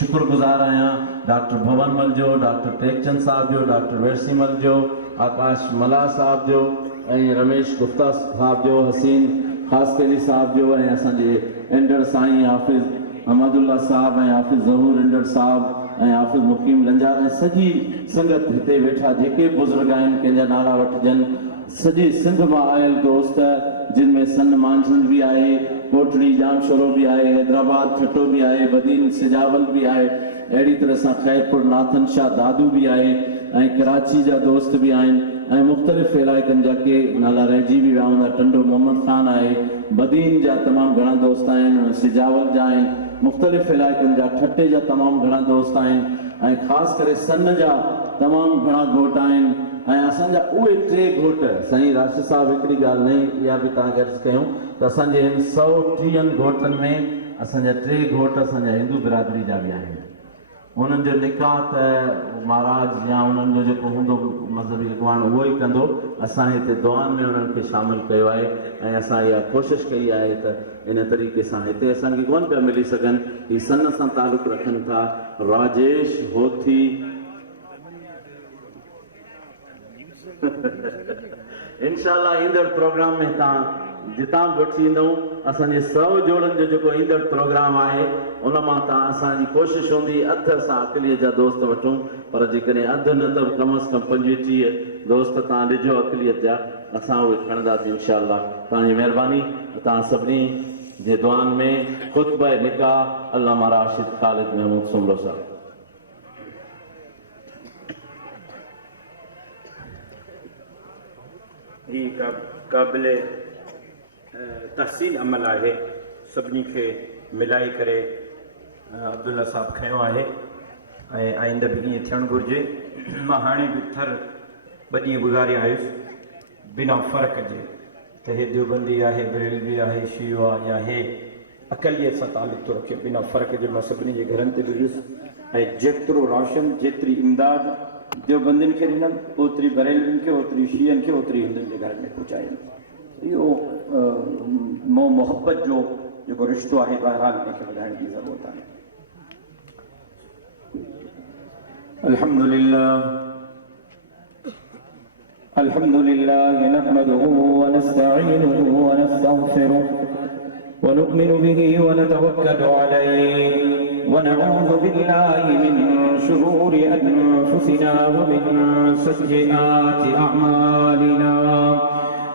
शुक्रगुजार आहियां डॉक्टर भवन मल जो, डॉक्टर टेकचंद साहब जो, डॉक्टर वेरसी मल जो, आकाश मला साहब जो ऐं रमेश गुप्ता साहब जो, हसीन खासकेली साहब जो ऐं असांजे एंडर साईं हाफ़िज़ अहमदुल्ला साहब ऐं हाफ़िज़ ज़हूर एंडर साहब ऐं हाफ़िज़ मुकीम लंजार ऐं सॼी संगत हिते वेठा जेके बुज़ुर्ग आहिनि कंहिंजा नाला वठजनि, सॼी सिंध मां आयल दोस्त जिन में सन मानझंद भी आहे, कोटड़ी जामशोरो भी आहे, हैदराबाद छटो भी आहे, बदीन सिजावल भी आहे, अहिड़ी तरह सां खैरपुर नाथन शाह दादू भी आहे ऐं कराची जा दोस्त भी आहिनि ऐं मुख़्तलिफ़ इलाइक़नि जा के नाला रहिजी भी विया हूंदा। टंडो मोहम्मद ख़ान आहे, बदीन जा तमामु घणा दोस्त आहिनि, सिजावल जा आहिनि, मुख़्तलिफ़ इलाइक़नि जा ठटे जा तमामु घणा दोस्त आहिनि ऐं ख़ासि करे सन जा तमामु घणा घोट आहिनि ऐं असांजा उहे टे घोट साईं राशिद साहब हिकिड़ी ॻाल्हि नई इहा बि तव्हांखे अर्ज़ु कयूं त असांजे हिन 130 घोटनि में असांजा टे घोट असांजा हिंदू बिरादरी जा बि आहिनि। उन्हनि जो निकाह त महाराज या उन्हनि जो जेको हूंदो मज़हबी अॻवान उहो ई कंदो, असां हिते दुआनि में उन्हनि खे शामिलु कयो आहे ऐं असां इहा कोशिशि कई आहे त इन तरीक़े सां हिते असांखे कोन पिया मिली सघनि, ही सन सां तालुक़ु रखनि था। राजेश होथी इंशाअल्लाह ईंदड़ प्रोग्राम में तव्हां जितां बि वठी ईंदव, असांजे 100 जोड़नि जो जेको ईंदड़ प्रोग्राम आहे उन मां तव्हां असांजी कोशिशि हूंदी अध असां अक़लीअ जा दोस्त वठूं, पर जेकॾहिं अधु न त कम अज़ कम 25 दोस्त तव्हां ॾिजो अक़लीअत जा, असां उहे खणंदासीं इंशाअल्लाह। तव्हांजी महिरबानी। तव्हां सभिनी जे दुआनि में ख़ुतबा निकाह अल्लामा राशिद ख़ालिद महमूद सुमरो साहब। ही क़ाबिल तहसीन अमल आहे, सभिनी खे मिलाए करे अब्दुल्ला साहब खयो आहे ऐं आइंदा बि ईअं थियणु घुरिजे। मां हाणे बि थर 2 ॾींहं गुज़ारिया आयुसि बिना फ़र्क़ जे त हे देवबंदी आहे, बरेलवी आहे, शियो आहे या हे अक़लियत सां तालुक़ थो रखे, बिना फ़र्क़ जे मां सभिनी जे घरनि ते बि वियुसि ऐं जेतिरो राशन जेतिरी इमदाद देवबंदियुनि खे ॾिनमि, ओतिरी बरेलवियुनि खे, ओतिरी शीयनि खे, ओतिरी हिंदुनि जे घर में पहुचाईंदुमि। इहो मोहब्बत जो जेको रिश्तो आहे बहरहाल हिनखे वधाइण जी ज़रूरत आहे। अल्हम्दुलिल्लाह नहमदुहु व नस्तईनुहु व नस्तगफिरुहु व नु'मिनु बिही व नतवक्कलु अलैहि ونعوذ بالله من شرور أنفسنا ومن سيئات أعمالنا